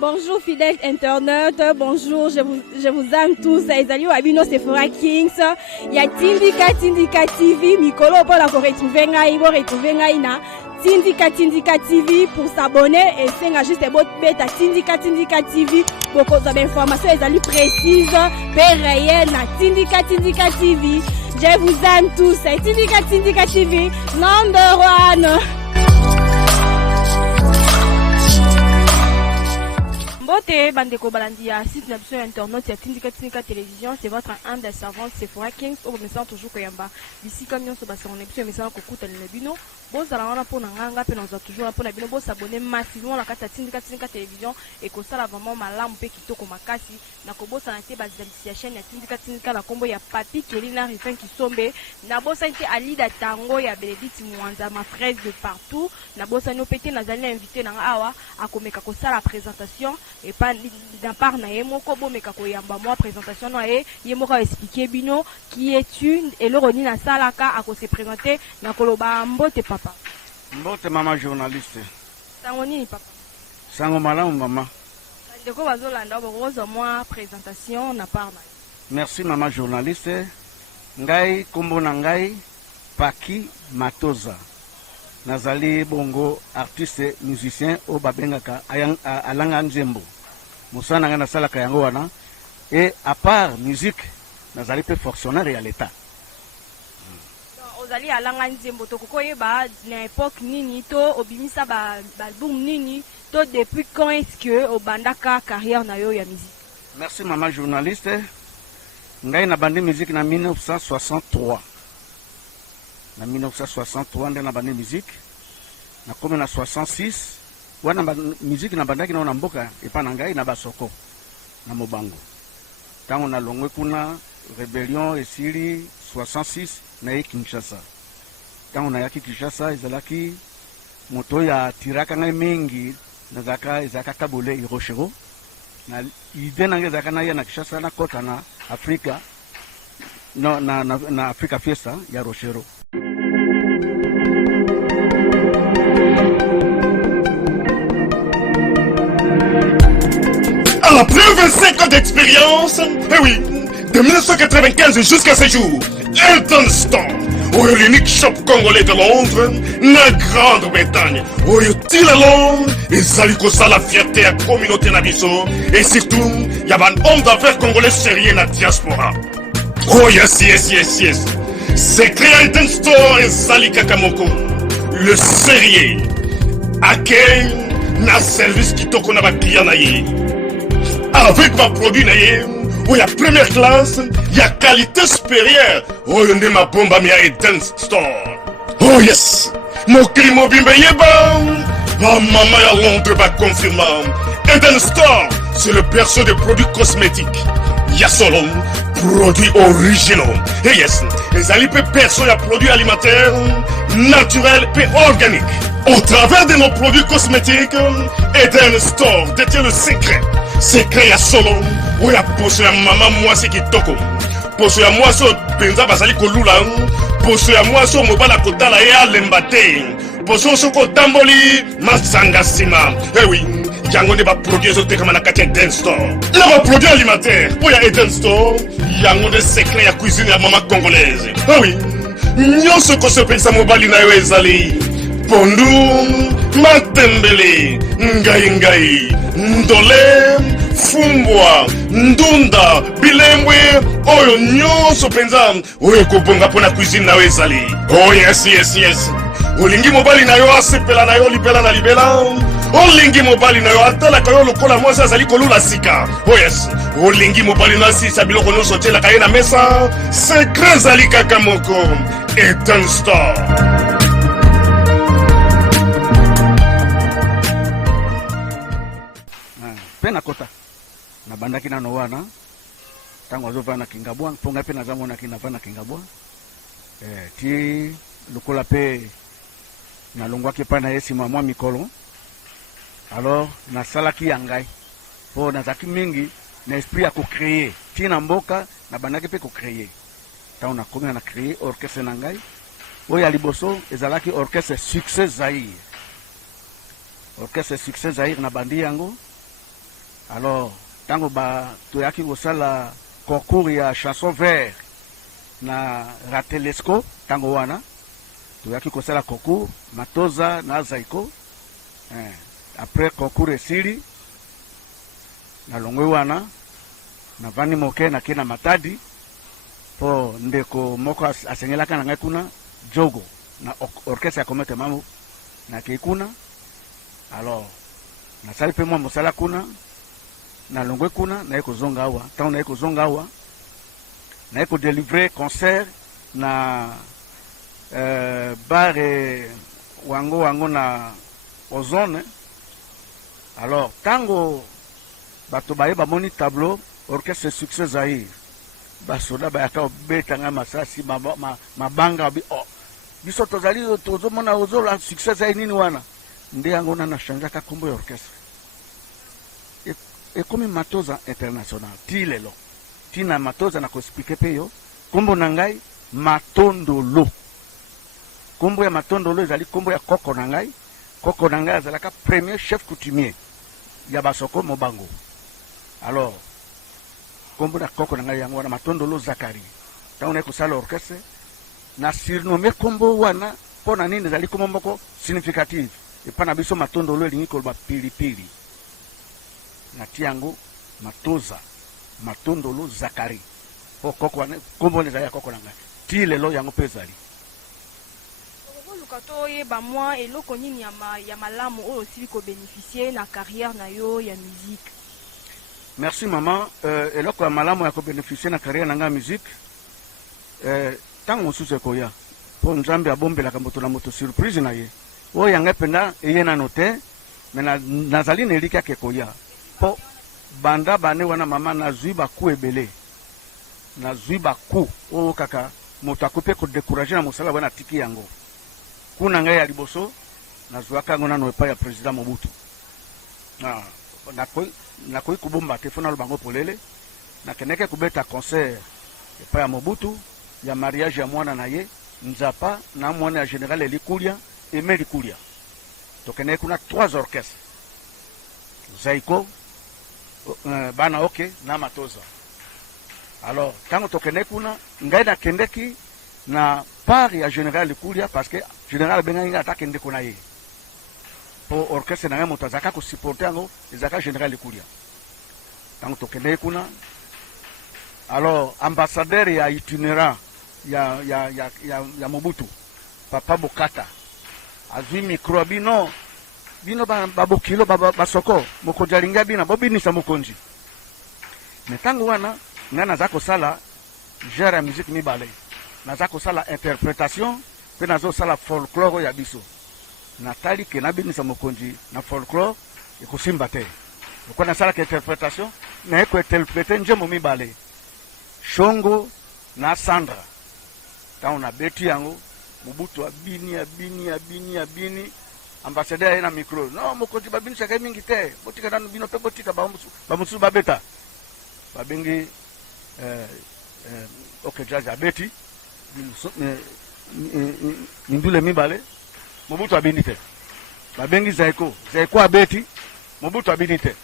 Bonjour fidèles internautes, bonjour, je vous aime tous. Ezali Wabino Sephora Kings. Il y a Tindika TV, Mikolo pour la retrouver ngai na Tindika TV pour s'abonner et c'est juste beta Tindika TV pour cause d'informations ezali précises, réelles na Tindika TV. Je vous aime tous. Tindika TV, number one. Mbote bandeko balandia site d'absolu internet ya Tindika télévision, c'est votre un des servantes Sephora Kings au message toujours koyamba ici comme nyonso ba son émission message kokuta le bino bon za wana pona nganga pe nous toujours pona bino bon s'abonner massivement na kata Tindika télévision et ko sala vraiment malamu pe kitoko makasi na ko bosa na te ba ya chaîne ya Tindika la kombo ya Papi Kelina Rifin Kisombe na bosa nte Alida Tango ya Benedict Mwanza ma fraise de partout na bosa no pété na zali invité na awa akomeka ko sala présentation et pas d'un part na yemoko bomeka koyamba moi présentation na yemoko expliquer bino qui es-tu et le roni na salaka à se présenter na koloba mbote papa mbote mama journaliste sango nini papa sango malamu mama ndeko bazolanda bozo moi présentation na part na merci mama journaliste ngai kombo na ngai Paki Matoza nazali bongo artiste musicien o babengaka alanga nzembo musana nga nasalaka yango wana et à part musique nazali pe fonctionnaire à l'état ozali alanga nzembo to koyeba na époque nini to obimisa ba album nini to depuis quand est-ce que obandaka carrière na yo ya musique. Merci maman journaliste ngai na bande musique na 1963 na 1963 nde na bande musique na komi na 66 wana musique na bandaki na mboka epa na ngai na basoko na mobango tango na longwe kuna rébellion esili 66 na Kinshasa tango na yaki Kinshasa ezalaki moto ya tiraka ngai mingi na zaka kabole iroshero na ide na ngeza kana ya na Kinshasa na kota na Afrika no na Africa Fiesta ya Rochero. Après 25 ans d'expérience, eh oui, de 1995 jusqu'à ce jour, Elton Storm, l'unique shop congolais de Londres, la Grande-Bretagne, il est Londres, et Zaliko ça la fierté à la communauté Nabiso, et surtout, il y a un homme d'affaires congolais sérieux dans la diaspora. Oh yes, c'est créé Elton Storm et Zalika Kamoko, le sérieux, à quel na service qui toko na ba client na ye. Avec ma produit, il y a première classe, il y a qualité supérieure. Oh, il y a ma bombe à Eden Store. Oh yes, mon climat bimbe yeba. Ma maman à Londres va confirmer. Eden Store, c'est le perso des produits cosmétiques. Il y a solo produits originaux. Et yes, les alipes perso, il y a produits alimentaires, naturels et organiques. Au travers de nos produits cosmétiques, Eden Store détient le secret. Secret ya solo oya poso ya mama mwasi kitoko poso ya mwasi penza bazali kolula poso ya mwasi mobala kotala ye alemba te poso soko tamboli masanga sima eh oui yango ne ba produit ezotekama na kati ya Eden Store na ba produit alimentaire oya Eden Store yango de secret ya cuisine ya mama congolaise eh oui nyonso kosepelisa mobali na yo ezali pondu matembele ngai ndole fumbwa ndunda bilembwe oyo nyonso penza oyo kobonga pona cuisine na yo ezali oh yes olingi mobali na yo asepela na yo libela na libela olingi mobali na yo atalaka yo lokola mwasi azali kolula sika oh yes olingi mobali na asisa biloko nyonso otielaka ye na mesa secret ezali kaka moko Eden Store. Pena kota na bandaki na wana tango azova na Kingabwa ponga pe na zamona kinava na Kingabwa ti lukola pe na longwa ke pa na yesi mwa mikolo alors na salaki yangai po na zaki mingi na esprit ya ko créer ti na mboka na bandaki pe ko créer tango na komi na créer orchestre na ngai oya liboso ezalaki orchestre Succès Zaïre na bandi yango Alors tango toyaki kosala concours ya chanson vert na Ratelesco tango wana toyaki kosala concours Matoza na Zaiko. Après concours esili na longwe wana na vani moke na kena Matadi po ndeko moko asengelaka na ngai kuna jogo na orchestre ya Komete Mambo na kekuna. Alors nasali pe mwa mosala kuna na longwe kuna na eko zonga awa tango na eko zonga awa na eko délivrer concert na bar wango na Ozone. Alors tango bato baye bamoni tableau orchestre succès Zaïre basoda bayaka beta nga masasi mabanga biso tozali tozomona ozola succès Zaïre nini wana nde yango na changeaka kombo ya orchestre ekomi Matoza International ti lelo tina Matoza na koexplike pe yo kombo na ngai Matondolo. Kombo ya Matondolo ezali kombo ya koko na ngai. Koko na ngai azalaka premier chef coutumier ya basoko mobango. Alors kombo na koko na ngai yango wana Matondolo Zakari. Tango na kosala orchestre na surnommé kombo wana pona nini ezali kombo moko significative epa na biso Matondolo elingi koloba pilipili na tiango Matoza Matondolo Zakari po koko wana kombo ezali ya koko na ngai ti lelo yango pe ezali. Lukato yeba mwa eloko nini ya malamu oyo osili ko bénéficier na carrière na yo ya musique. Merci maman. Eloko ya malamu ya ko bénéficier na carrière na nga musique tango mosusu ekoya po Nzambe abombelaka moto na moto surprise na ye oyo yanga penda eye nano te me nazali na eliki yake ekoya po banda bane wana mama nazwi baku ebele nazwi baku oyo kaka moto akope kodécourager na mosala wana tiki yango kuna ngai ya liboso nazwaka yango nano epai ya président Mobutu. Nakoki kobomba te fona lobango polele nakendeke kobeta concert epai ya Mobutu ya mariage ya mwana na ye Nzapa na mwana ya général Elikulia Aimé Likulia. Tokendeke kuna 3 orchestres Zaiko bana oke na Matoza. Alors tango tokendeke kuna ngai nakendeki na part ya général Likulia parce que général benga atakende kuna ye po orchestre na moto azaka ko supporter ngo ezaka général Likulia. Tango tokende kuna alors ambassadeur ya itinérant ya Mobutu Papa Bokata azwi micro bino babokilo basoko mokonzi alinga bina bobinisa mokonzi. Mais tango wana nga naza kosala genre ya musique mibale naza kosala interprétation pe nazo sala folklore ya biso natali ke nabinisa mokonzi na folklore ekosimba te lokwa nasala ke interprétation na eko interpréter njembo mibale Shongo na Sandra tango na beti yango Mobutu abini ambassadeur na micro no mokonzi babinisa kai mingi te botika nanu bino pe botika bamusu babeta babengi ok jazz abeti Mindule mibale Mobutu abini te babengi Zaiko abeti Mobutu abini te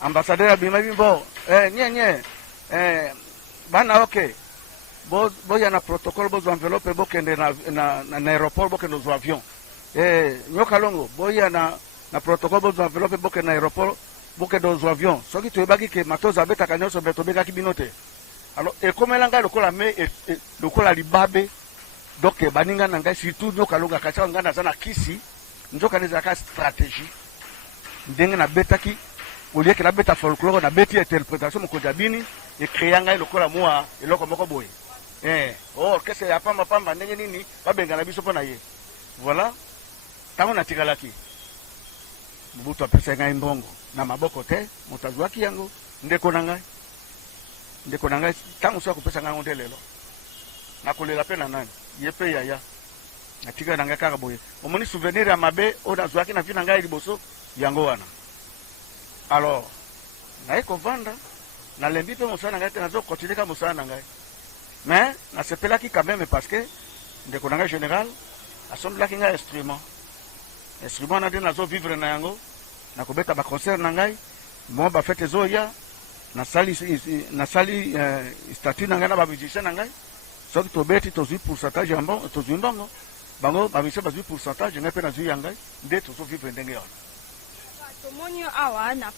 ambassadeur abima bimbo nye bana ok boya na protocole bozo enveloppe bokende na aéroport bokende zo avion nyoka longo boya na protocole bozo enveloppe bokende na aéroport bokende zo avion soki toyebaki ke Matoza abetaka nyonso beto bekaki bino te. Alors ekomela ngai lokola me lokola libabe donc baninga na ngai surtout nyoka longa kacha ngana naza na kisi nzoka nezaka stratégie ndenge na betaki olieke na beta folklore na beti interprétation mokonzi abini ekrea ngai lokola mwa eloko moko boye orchestre ya pamba ndenge nini babenga na biso mpo na ye. Voilà tango natikalaki Mobutu apesa ngai mbongo na maboko te moto azwaki yango ndeko na ngai tango so akopesa ngai nde lelo nakolela pe na nani ye pe yaya natika na ngai kaka boye omoni souvenir ya mabe oyo nazwaki na vi na ngai liboso yango wana. Alors naye kovanda nalembi mpe mosala na ngai te nazokontinue ka mosala na ngai mais nasepelaki quand même parce que ndeko na ngai général asomblaki ngai instrument na nde nazovivre na yango nakobeta baconcert na ngai bon ba fete zoya na sali statut na ngai na ba musicien na ngai soki tobeti tozwi pourcentage ya mbongo tozwi mbongo bango ba musicien bazwi pourcentage ngai pe nazwi ya ngai nde tozovivre ndenge wana. Tomoni awa na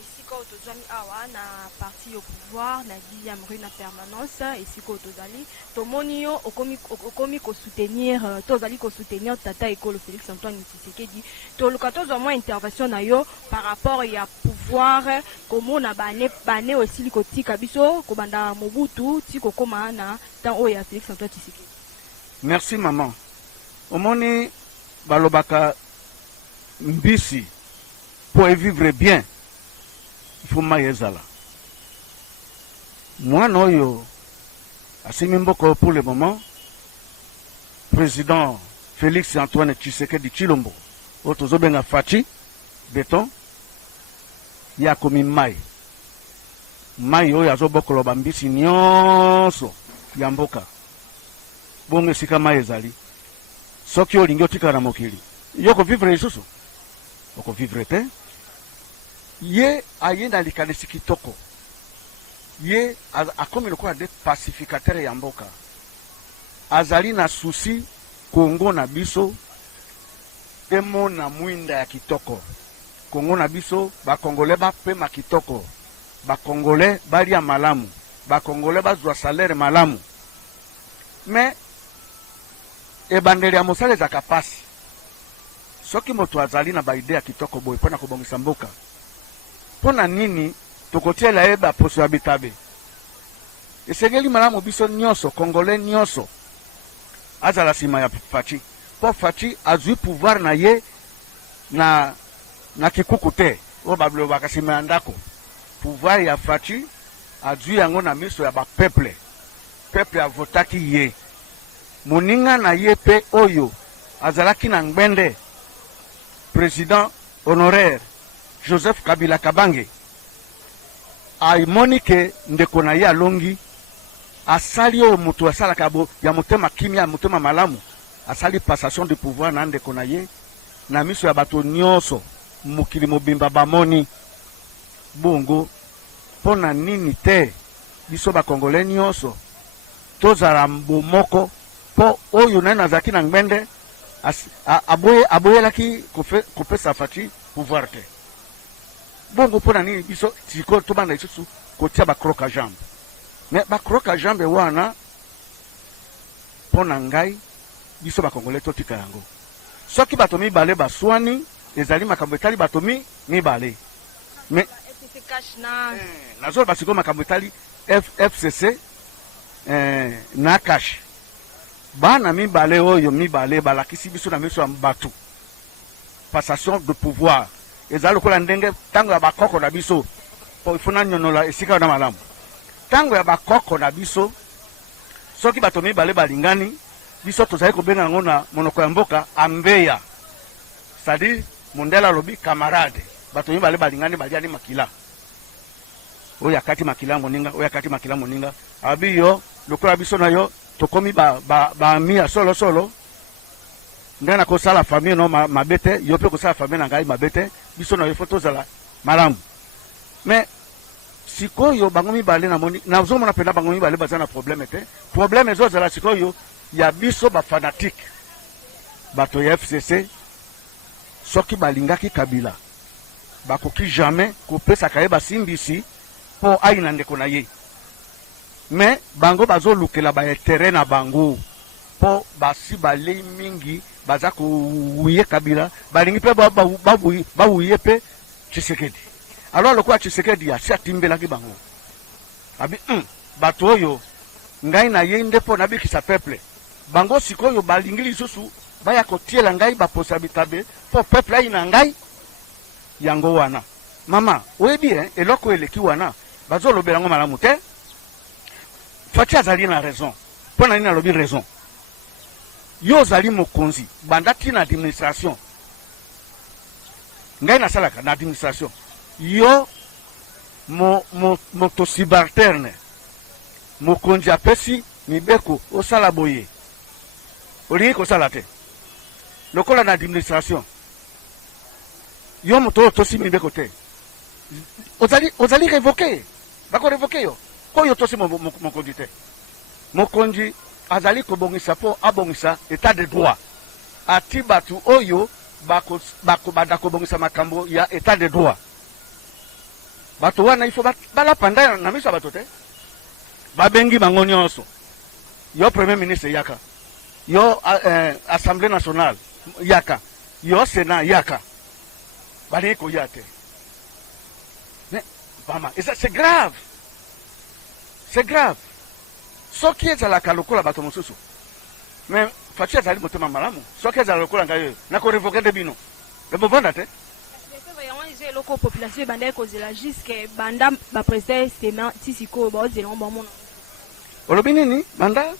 isiko tozami awa na parti au pouvoir na 10e rue na permanence isiko tozali tomoni yo okomi ko soutenir tozali ko soutenir tata ekolo Félix Antoine Tshisekedi to lukato moins intervention na yo par rapport ya pouvoir komona bane aussi likotika biso ko banda Mobutu tiko koma na temps oya Félix Antoine Tshisekedi. Merci maman. Omoni balobaka mbisi pour vivre bien, il faut maïezala. Moi, non, Asimboko pour le moment, président Félix Antoine Tshisekedi Chilombo, Otozobenga Fachi, béton, il y a comme maï. Maï, il y a Zoboko Lobambisi, nyonso, Yamboka. Bonge sika maïezali. Soki olingo tika na mokili. Yoko vivre isusu. Oko vivre te. Ye aye na likanisi kitoko. Ye akomi lokola de pacificateur ya mboka. Azali na susi Kongo na biso emo na mwinda ya kitoko. Kongo na biso ba Congolais ba pema kitoko. Ba Congolais bali ya malamu. Ba Congolais bazwa salaire malamu. Mais ebandeli ya mosale za kapasi. Soki moto azali na ba idea kitoko boy pona kobongisa mboka. Pona nini tokotiela eba poso ya bitabe. Esengeli malamu biso nyonso Congolais nyonso. Azala sima ya Fachi. Po Fachi azui pouvoir na ye na kikuku te. O bablo bakasima ndako. Pouvoir ya Fachi azui yango na miso ya ba peuple. Peuple a votaki ye. Moninga na ye pe oyo azalaki na ngbende. Président honoraire Joseph Kabila Kabange aimoni ke ndeko na ye alongi asali oyo mutu asala kabo ya mutema kimia mutema malamu asali passation de pouvoir na ndeko na ye na miso ya bato nyonso mukili mobimba bamoni bongo pona nini te biso ba Congolais nyonso tozala mbomoko po oyo nana zaki na ngbende aboyelaki kopesa Fachi pouvoir te. Bongo pona nini biso tiko tobanda isusu kotia ba croque à jambe. Mais ba croque à jambe wana pona ngai biso ba Congolais totika yango. Soki bato mibale baswani ezali makambo etali bato mibale. Mais nazo basiko makambo etali FCC na cash. Bana mibale oyo mibale balakisi biso na miso ya bato. Passation de pouvoir. Ezalo kola ndenge tango ya bakoko na biso po ifuna nyonola esika na malamu. Tango ya bakoko na biso soki bato mibale balingani biso tozali kobenga ngo na monoko ya mboka ambeya. C'est-à-dire Mondela lobi camarade. Bato mibale balingani baliani makila. Oya kati makila moninga, oya kati makila moninga. Abi yo lokola biso na yo tokomi ba mia solo ndena ko sala famille no mabete yo pe ko sala famille na ngai mabete biso na yo photo zala malamu. Mais sikoyo bango mibale na moni na zo mona penda bango mibale bazana problème te problème ezo zala sikoyo ya biso ba fanatique bato ya FCC soki balingaki Kabila bakoki jamais kopesa kayeba simbisi po aina ndeko na ye. Mais bango bazo lukela ba terrain na bango po basi balei mingi baza ko wuye Kabila balingi pe ba wuye pe Tshisekedi. Alors le quoi Tshisekedi ya timbela ki bango. Abi bato oyo ngai na ye ndepo na biki sa peuple. Bango sikoyo balingi lisusu baya kotiela ngai ba posabitabe po peuple ai na ngai yango wana. Mama, oyebi eloko eleki wana bazo lobela ngo malamu te. Fachi azali na raison. Pona nini alobi raison. Yo zali mokonzi bandati na administration. Ngai na salaka na administration. Yo moto subalterne. Mokonzi apesi mibeko osala boye. Olingi ko sala te. Lokola na administration. Yo moto tosi mibeko te. ozali révoqué bako révoqué yo koyo tosi mokonzi te mokonzi azali kobongisa po abongisa état de droit ati batu oyo bada kobongisa makambo ya état de droit bato wana ifo balapanda na miso ya bato te babengi bango nyonso yo premier ministre yaka yo assemblée nationale yaka yo sénat yaka balingi koya te mais vraiment c'est grave soki ezalaka lokola bato mosusu mais faci azali motema malamu soki ezala lokola ngai nakorevoke nde bino ebovanda te eloko population ebandaki kozela juske banda baprésident sema ti sikoyo baozelango bamona olobi nini banda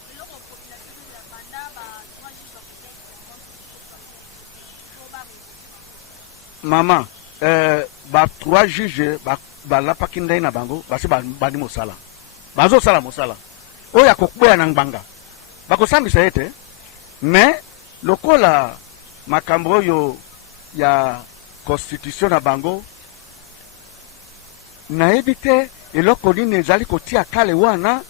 mama ba 3 juge balapaki ndai na bango basi bandi mosala bazosala mosala oyo akokweya na ngbanga bakosambisa ye te mais lokola makambo oyo ya constitution na bango nayebi te eloko nini ezali kotia kale wana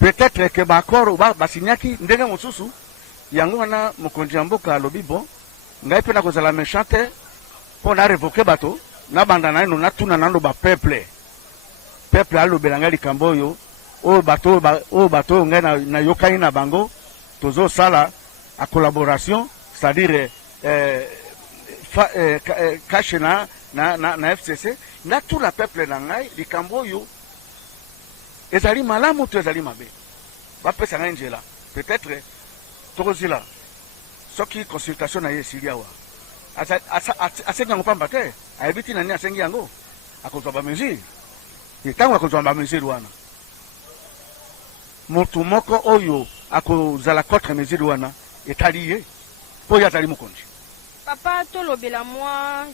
peut-être ke bakoro basinyaki ndenge mosusu yango wana mokonzi ya mboka alobi bon ngai mpe nakozala méchant te mpo na revoke bato nabanda na ino natuna nano bapeuple alobela ngai likambo oyo bato oyo ngai nayokani na bango tozosala a collaboration c'est-à-dire cache na FCC natuna peuple na ngai likambo oyo ezali malamu to ezali mabe bapesa ngai nzela peut-être tokozila soki consultation na ye esili awa asengi yango pamba te ayebi ti nani asengi yango akozwa bamesure ntango akozwa bamesure wana motu moko oyo akozala contre mesure wana etali ye mpo ye azali mokonzi papa tolobela mwa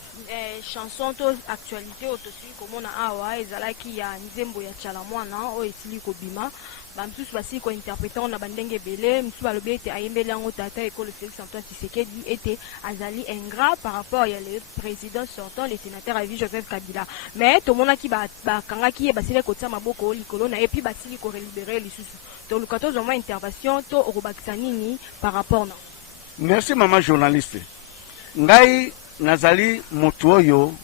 chanson to actualité oyo tosili komona awa ezalaki ya nzembo ya tchala mwana oyo esili kobima bamisusu basili kointerprete yango na bandenge ebele misusu balobi ete ayembeli yango tata ekolo Félix Antoine Tshisekedi ete azali ingrat par rapport ya le président sortant le sénateur avi Joseph Kabila mais tomonaki bakangaki ye basili kotia maboko likolo na ye puis basili korelibere lisusu toluka tozwa mwa intervention to okobakisa nini par rapport na merci mama journaliste ngai nazali motu oyo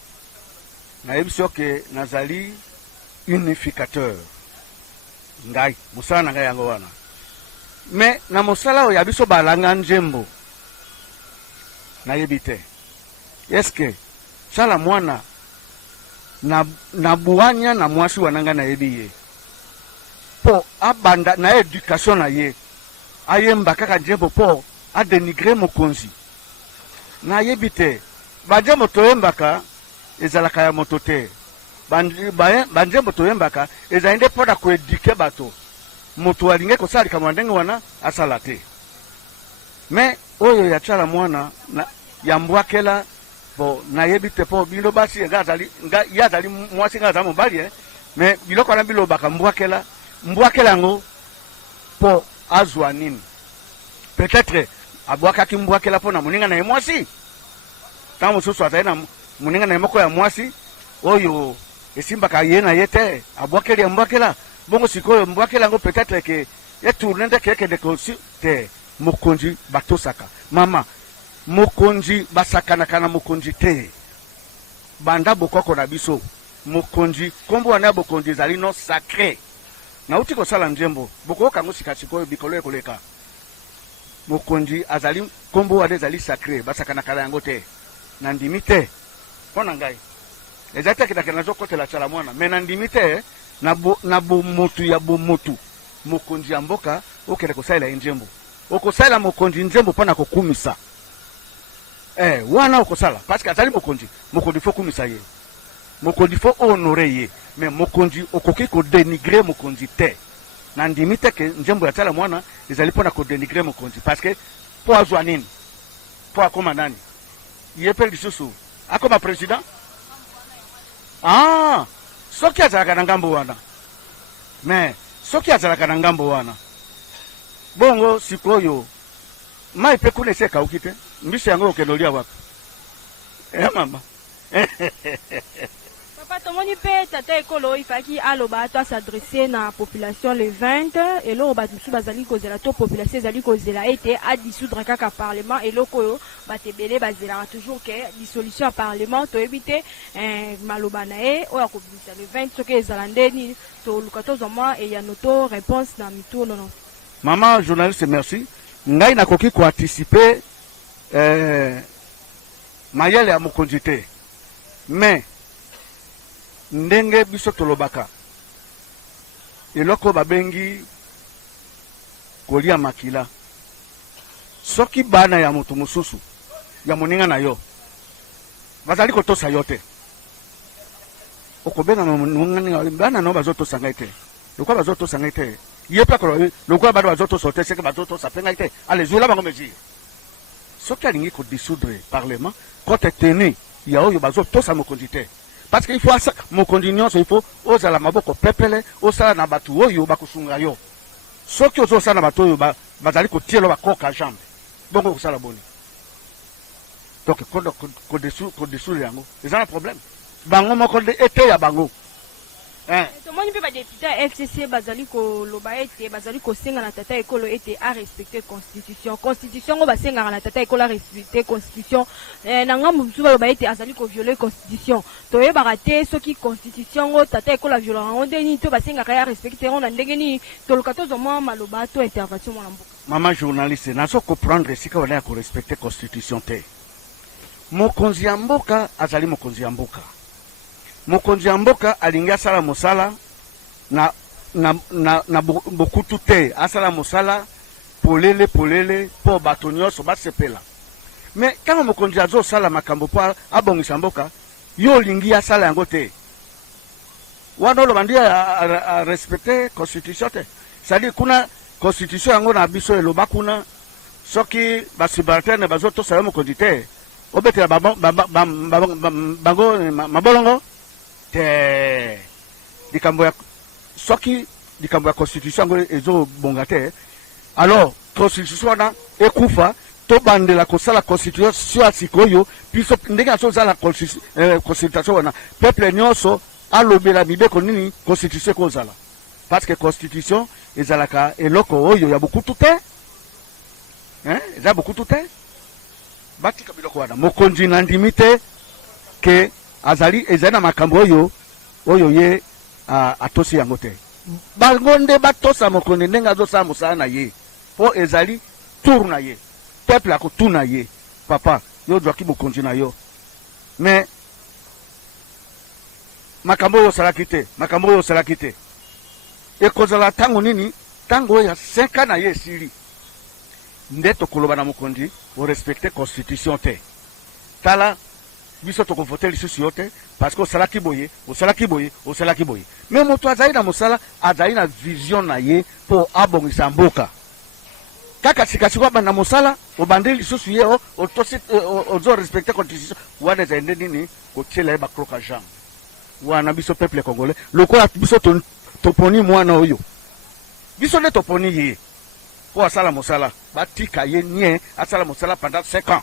nayebi soki nazali unificateur ngai mosala na ngai yango wana me na mosala oyo ya biso balanga nzembo nayebi te eske sala mwana na buanya na mwasi wana ngai nayebi ye po abanda na éducation na ye ayemba kaka nzembo po adenigre mokonzi nayebi te banzembo toyembaka ezalaka ya moto te banzembo toyembaka ezali nde mpo na koedike bato moto alingi kosala likambo ndenge wana asala te me oyo ya tchala mwana ya mbwakela bo nayebi te mpo bino basi ye azali mwasi ngai azali mobali me biloko wana bilobaka mbwakela yango mpo azwa nini peut-être abwakaki mbwakela mpo na moninga na ye mwasi ntango mosusu azali na moninga na ye moko ya mwasi oyo esimbaka ye na ye te abwakeli ya mbwakela bongo sikoyo mbwakela yango peut-être ke etourne nde kekende kosi te mokonzi batosaka mama mokonzi basakanaka na mokonzi te banda bokoko na biso mokonzi kombo wana ya bokonzi ezali no sacré nauti kosala nzembo bokoyoka yango sikasikoyo bikolo ekoleka mokonzi azali kombo wana ezali sacré basakanaka na yango te na ndimi te mpo na ngai ezali te kedake nazokotela tchala mwana me na ndimi te na bomotu ya bomotu mokonzi ya mboka okende kosalela ye nzembo okosalela mokonzi nzembo mpo na kokumisa wana okosala parce que azali mokonzi fo kumisa ye mokonzi fo honore ye me mokonzi okoki kodenigre mokonzi te na ndimi te ke nzembo ya tchala mwana ezali mpo na kodenigre mokonzi parce que mpo azwa nini mpo akoma nani ye mpe lisusu akoma président soki azalaka na ngambo wana me soki azalaka na ngambo wana bongo sikoyo mai mpe kuna esi ekauki te mbiso yango okende olia wapi mama Papa, tomoni pe tata ekolo ifaki aloba to s'adresser na population le 20 et lo ba musu bazali kozela to population ezali kozela ete a dissoudre kaka parlement et loko batebele bazela toujours que dissolution à parlement to ebite maloba na e o akobisa le 20 soki ezala ndeni to lukato zoma et ya noto réponse na mito non. Maman journaliste merci. Ngai nakoki ko anticiper mayele ya mokonzi te. Mais ndenge biso tolobaka eloko babengi kolia makila soki bana ya moto mosusu ya moninga na yo bazali kotosa yo te okobenga bana no bazotosa ngai te lokwa bazotosa ngai te ye pa kolo lokwa bana bazotosa te seke bazotosa pe ngai te allez zola bango mesure soki alingi ko dissoudre parlement kote tenu ya oyo bazotosa mokonzi te. Parce qu'il faut mon continuation, il faut oser la maboko pepele, oser na batu oyo bakusunga yo. Soki ozo na batu oyo bazali ko tielo ba koka jambe. Bongo kusala boni. Donc ko dessous yango. C'est un problème. Bango moko de ete ya bango. Tomoni pe ba député FCC bazali ko loba ete bazali ko senga na tata ekolo ete a respecter constitution. Constitution ngo basenga na tata ekolo a respecter constitution. Na ngambu msuba loba ete azali ko violer constitution. To ye barate soki constitution ngo tata ekolo violer ngo ndeni to basenga ka respecter ngo na ndenge ni to lokato zoma maloba to intervention mwana mboka. Maman journaliste nazo comprendre sika wana ko respecter constitution te. Mokonzi ya mboka azali mokonzi ya mboka. Mokonzi ya mboka alinga sala mosala na bokutu te asala mosala polele po bato nyonso basepela. Mais kama mokonzi azo sala makambo po abongisa mboka yo lingi asala yango te wana lo bandi a respecter constitution te. C'est-à-dire kuna constitution yango na biso eloba kuna soki basibartene bazoto sala mokonzi te obetela bango mabolongo te likambo ya soki likambo ya constitution ngo ezo bonga te alors constitution na ekufa to bandela kosala constitution asikoyo piso ndenge azozala constitution wana peuple nyonso alobela mibeko nini constitution kozala parce que constitution ezalaka eloko oyo ya bukutu te eza bukutu te batika biloko wana mokonzi na ndimi te ke azali ezali na makambo oyo ye atosi yango te bango nde batosa mokonzi ndenge azosala mosala na ye po ezali tour na ye peuple akotuna ye papa yo ozwaki mokonzi na yo mais makambo oyo osalaki te ekozala ntango nini ntango oyo ya 5 ans na ye esili nde tokoloba na mokonzi orespecte constitution te tala biso tokovote lisusu yo te parce que osalaki boye mais moto azali na mosala azali na vision na ye po abongisa mboka kaka sikasiko banda mosala obande lisusu ye ozo respecte constitution wana ezali nde nini kotiela ye bakroka jambe wana biso peuple congolais lokola biso toponi mwana oyo biso nde toponi ye po asala mosala batika ye nie asala mosala pendant 5 ans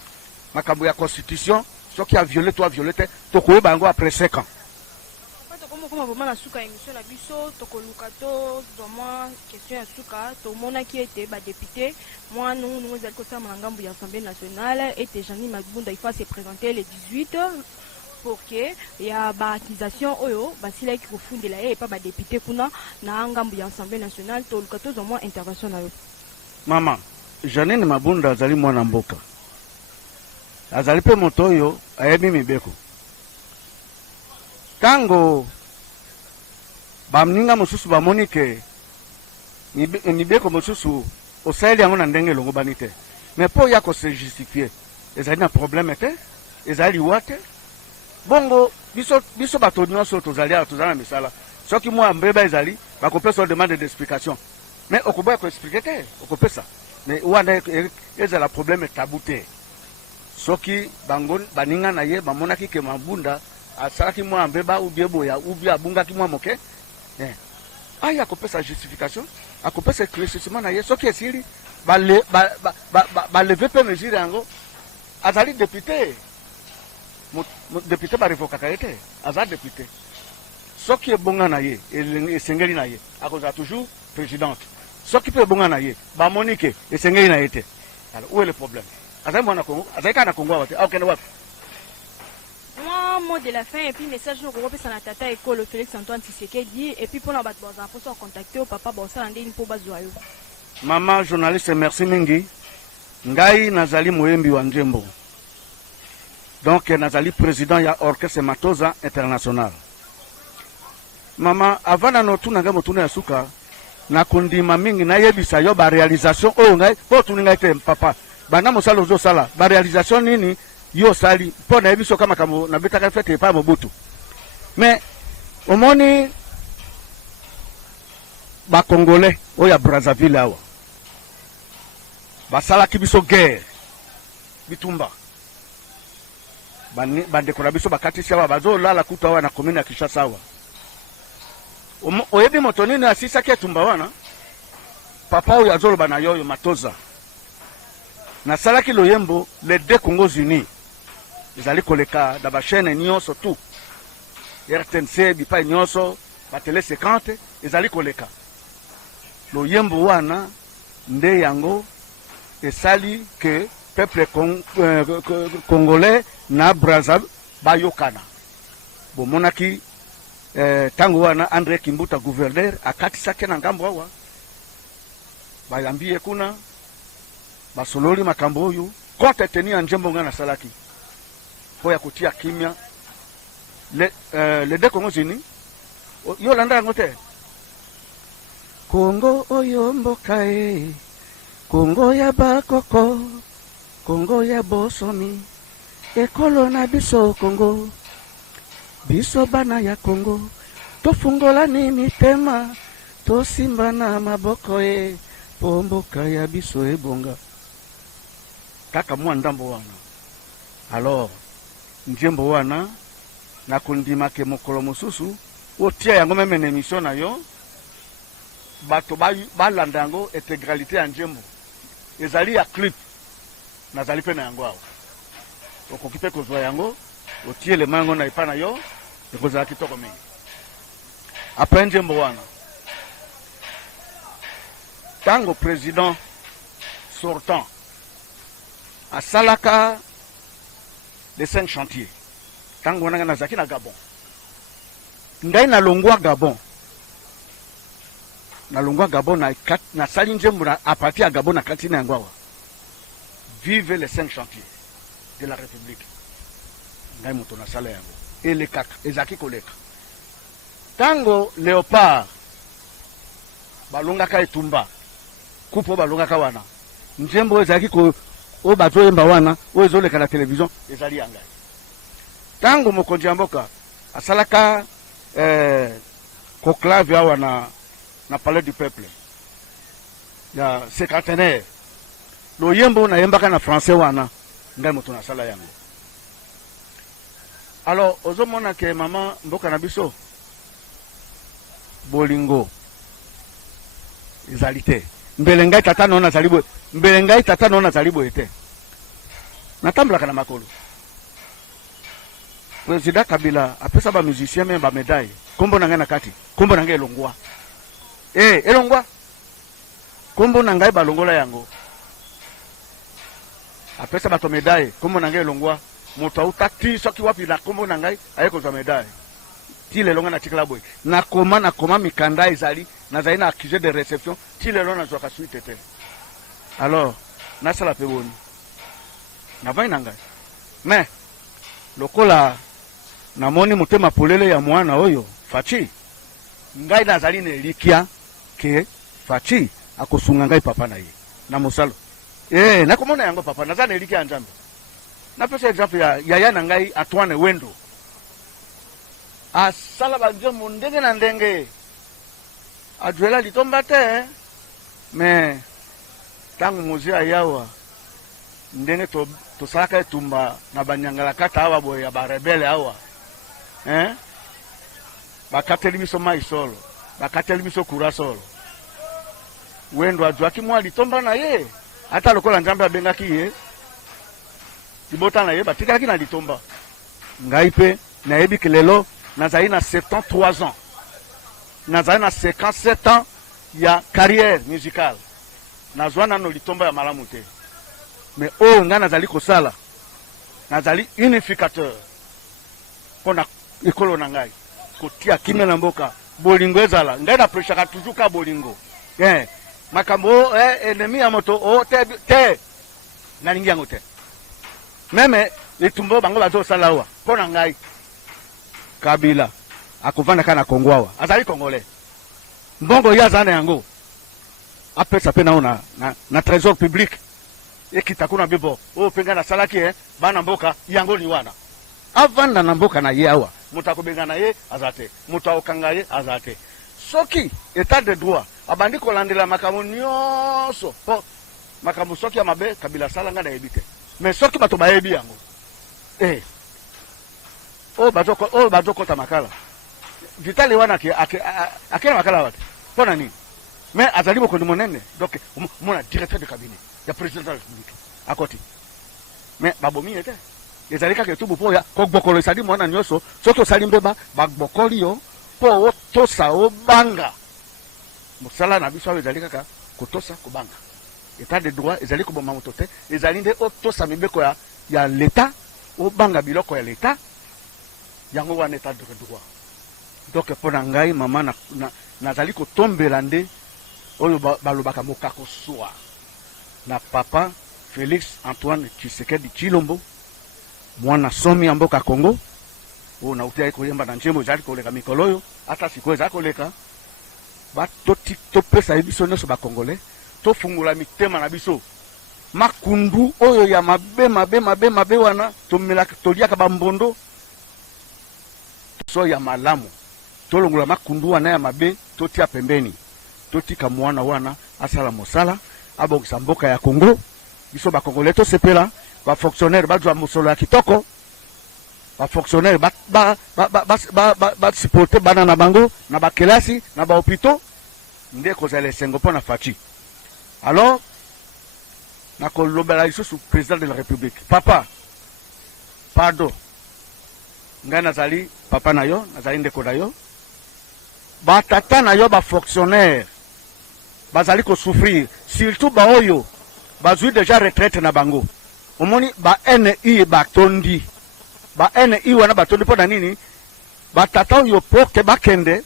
makambo ya constitution soki a violé toi te tokoyeba yango après 5 ans. Comme vraiment la souka émission na biso tokoluka to vraiment question ya souka to mona qui était ba député moi nous allons kosa mangambu ya Assemblée nationale et Jean-Ni Magbunda il faut se présenter le 18 pour que ya ba accusation oyo basila ki kofundela et pas ba député kuna na ngambu ya Assemblée nationale to luka to vraiment intervention na yo. Maman Jean-Ni Magbunda azali mwana mboka azali pe moto oyo ayebi mibeko tango bamninga mosusu bamoni ke mibeko mosusu osali yango na ndenge elongo bani te mais po ya kose justifier ezali na problème te ezali liwa te bongo biso bato nyonso tozali na misala soki mwa mbeba ezali bakopesa demande d'explication mais okoboya koexplike te okopesa mais wana ezala problème tabu te soki bango baninga na ye bamonaki ke Mabunda asalaki mwa mbeba ubie boya ubie abungaki mwa moke aya akopesa justification akopesa éclaircissement na ye soki esili baleve pe mesure yango azali député député ba revokaka ete aza député soki ebonga na ye esengeli na ye akozala toujours présidente soki pe ebonga na ye bamoni ke esengeli na ye te. Alors où est le problème? Azali mwana Congo, azali kaka na Congo awa te, akende wapi? Moi, mot de la fin, et puis message au groupe Sana Tata école Félix Antoine Tshisekedi, et puis pour la battre dans un poste contacter au papa Bossa Landé une pour bazoyo. Maman journaliste, merci mingi. Ngai nazali moyembi wa Njembo. Donc nazali président ya orchestre Matoza international. Maman avant na notu na ngamo tuna ya suka na kundima mingi na yebisa yo ba réalisation o ngai po tuni ngai te papa. Bana mosala ozo sala ba réalisation nini yo sali po na yebiso kama kamo na betaka fete pa Mobutu. Mais omoni ba congolais o ya Brazzaville awa. Basala kibiso guerre bitumba. Bande kona biso bakati sawa bazo lala kutawa na commune ya Kinshasa awa. Oyebi moto nini asisa ke tumba wana papa oyo azoloba na yoyo Matoza na salaki loyembo les deux Congos unis ezali koleka da ba chaîne nyonso tout RTNC bipa nyonso ba télé 50 ezali koleka loyembo wana nde yango esali que peuple congolais na Brazzaville bayokana bomonaki tango wana André Kimbuta gouverneur akatisaki na ngambo awa bayambiye kuna basololi makambo oyo compte tenu ya Njembo nga na salaki po ya kutia kimia le deux Congos unis yo landa yango te Congo oyo mboka e Congo ya bakoko Congo ya bosomi ekolo na biso Congo biso bana ya Congo tofungola ni mitema tosimba na maboko e po mboka ya biso ebonga kaka mwa ndambo wana. Alors Njembo wana na kundima ke mokolo mosusu otia yango meme na émission na yo bato balanda yango intégralité ya Njembo ezali ya clip nazali pe na yango awa okoki pe kozwa yango otie le mango na ipana yo ekozala kitoko mingi. Après Njembo wana tango président sortant asalaka les 5 chantiers tango wana nazaki na Gabon ngai na longwa Gabon na sali Njembo na a partir ya Gabon na kati na yango awa vive les 5 chantiers de la République ngai moto na sala yango elekaka ezaki koleka tango Léopard balongaka etumba kupo balongaka wana Njembo ezaki ko o bazoyemba wana o ezoleka na télévision ezali yangai tango mokonzi ya mboka asalaka conclave awa na palais du peuple ya secrétaire loyembo na yembaka na français wana ngai moto na sala yango. Alors ozomona ke mama mboka na biso bolingo ezali te mbele ngai tata nona zalibo mbele ngai tata nona zalibo ete natambulaka na makolo Président Kabila apesa ba musicien même ba médaille kombo na ngai na kati kombo na ngai elongwa elongwa kombo na ngai balongola yango apesa bato médaille kombo na ngai elongwa moto utati soki wapi na kombo na ngai ayeko za médaille ti lelo na tikala boy na koma mikanda ezali nazali na accusé de réception ti lelo na zwaka suite te. Alors nasala pe boni na vai na ngai mais lokola namoni motema polele ya mwana oyo Fachi ngai nazali na elikia ke Fachi akosunga ngai papa na ye na mosalo nakomona yango papa nazali na elikia Nzambe na pesa exemple ya na ngai Antoine Wendo asala banjembo ndenge na ndenge ajuela litomba te mais tangu mozi ayawa ndenge tosalaka etumba na banyangala kata awa boye ya barebele awa bakateli biso mai solo bakateli biso kura solo Wendo ajuaki mwa litomba na ye ata lokola Nzambe abengaki ye libota na ye batikaki na litomba ngai pe nayebi ke lelo nazali na 73 ans nazali na 57 ans ya carrière musicale nazwa nano litomba ya malamu te mais oyo ngai nazali kosala nazali unificateur mpona ekolo na ngai kotia kimia na mboka bolingo ezala ngai napreshaka toujours ka bolingo makambo ennemi ya moto te nalingi yango te meme litumba bango bazosala awa mpo na ngai Kabila akovanda kaka na Kongo awa azali congolais mbongo ye aza na yango apesa mpe nao na trésor public ekita kuna bibo oyo mpe ngai nasalaki bana mboka yango ni wana avanda na mboka na ye awa moto akobenga na ye aza te moto akokanga ye aza te soki état de droit abandi kolandela makambo nyonso mpo makambo soki ya mabe Kabila asala ngai nayebi te mais soki bato bayebi yango oyo bazokota makala vitali wana akena makala wate mpo na nini mais azali bokondi monene donc mona directeur de cabinet ya président de la république akoti mais babomi ye te ezali kaka etubu mpo ya kogbokolo esali mwana nyonso soki osali mbeba bagbokoli yo mpo otosa obanga mosala na biso ayo ezali kaka kotosa kobanga état de droit ezali koboma moto te ezali nde otosa mibeko ya l'état obanga biloko ya l'état yango wana état de droit donc mpo na ngai mama nazali kotombela nde oyo balobaka mokako swa na papa Félix Antoine Tshisekedi Tshilombo mwana somi ya mboka Congo oyo nauti ayi koyemba na njembo ezali koleka mikolo oyo ata sikoyo ezali koleka topesa ye biso nyonso bakongolais tofungula mitema na biso makundu oyo ya mabe wana toliaka bambondo so ya malamu tolongola makundu wana ya mabe totia pembeni totika mwana wana asala mosala abokisa mboka ya Congo biso bakongolais tosepela bafonctionnaire bazwa mosolo ya kitoko bafonctionnaire basipote bana na bango na bakelasi na bahopito nde kozala esengo mpo na faci alors nakolobela lisusu président de la république papa pardon ngai nazali papa na yo nazali ndeko na yo batata na yo bafonctionnaire bazali kosouffrir surtout baoyo bazwi déjà retraite na bango omoni ba-NI batondi ba-NI wana batondi mpo na nini batata oyo poke bakende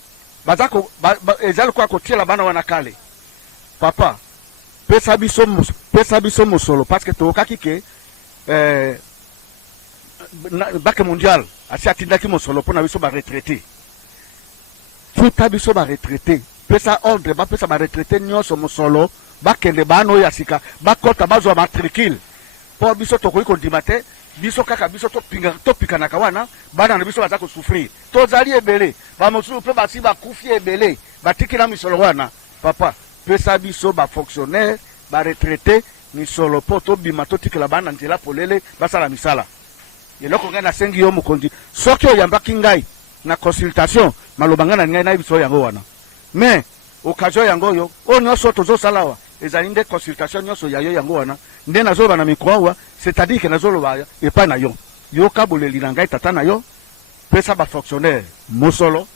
ezali kwa kotiela bana wana kale papa pesa biso mosolo parce que tokaki ke bake mondial asi atindaki mosolo mpo na biso baretraité futa biso baretraité pesa ordre bapesa baretraité nyonso mosolo bakende bana oyo ya sika bakota bazwa matricule mpo biso tokoki kondima te biso kaka biso topikanaka wana bana na biso baza kosouffrir tozali ebele bamosusu mpe basi bakufi ebele batikila misolo wana papa pesa biso bafonctionnaire baretraité misolo mpo tobima totikela bana nzela polele basala misala eloko ngai nasengi yo mokonzi soki oyambaki ngai na consultation maloba ngai na ngai nayebi biso yango wana mais occasion yango oyo oyo nyonso tozosala awa ezali nde consultation nyonso ya yo yango wana nde nazoloba na mikro awa c'est-à-dire ke nazoloba epai na yo yoka boleli na ngai tata na yo pesa bafonctionnaire mosolo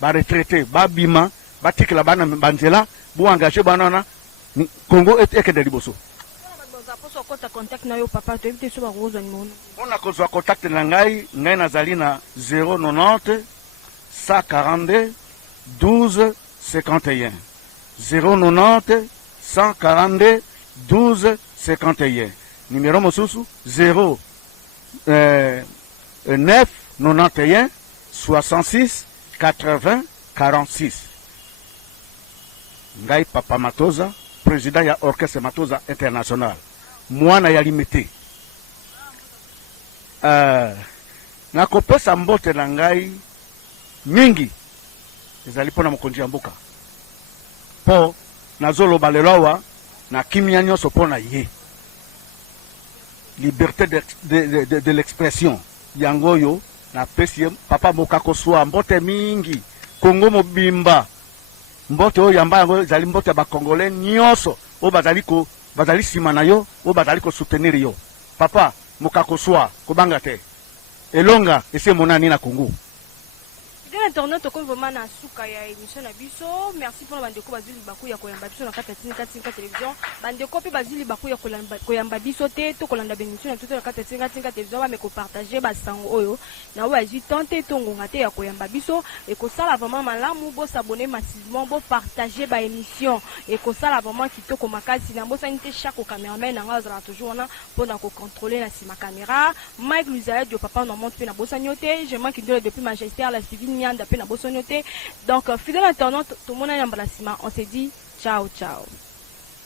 baretraité babima batikela bana banzela boengage bana wana Congo ekende liboso mpona kozwa contact na ngai nazali na 090 142 12 51 090 142 12 51 numéro mosusu 0 9 91 66 80 46 ngai papa Matoza président ya orchestre Matoza international mwana ya limité nakopesa mbote na ngai mingi ezali mpona mokonzi ya mboka mpo nazoloba lelo awa na kimia nyonso mpo na ye liberté de l'expression yango oyo napesi ye papa mokakoswa mbote mingi Kongo mobimba mbote oyo yamba yango ezali mbote ya bakongolais nyonso oyo bazali nsima na yo oyo bazali kosoutenir yo papa mokakoswa kobanga te elonga ese monani na Congo. Internet comme vraiment na suka ya émission na biso. Merci pour bandeko bazili baku ya koyamba biso na kata tinga télévision. Bandeko pe bazili baku ya koyamba biso te to kolanda bémission na tout na kata tinga télévision ba me ko partager ba sango oyo. Na wa ji tenter to ngonga te ya koyamba biso et ko sala vraiment malamu bo s'abonner massivement bo partager ba émission et ko sala vraiment kitoko makasi na bo sanité chaque cameraman na ngazra toujours na pour na ko contrôler na sima caméra. Mike Luzaï du papa no monte pe na bo sanyote. Je manque de depuis Magistère la civile d'appel à Bosonioté. Donc, fidèle internaute, tout le monde est en on se dit ciao, ciao.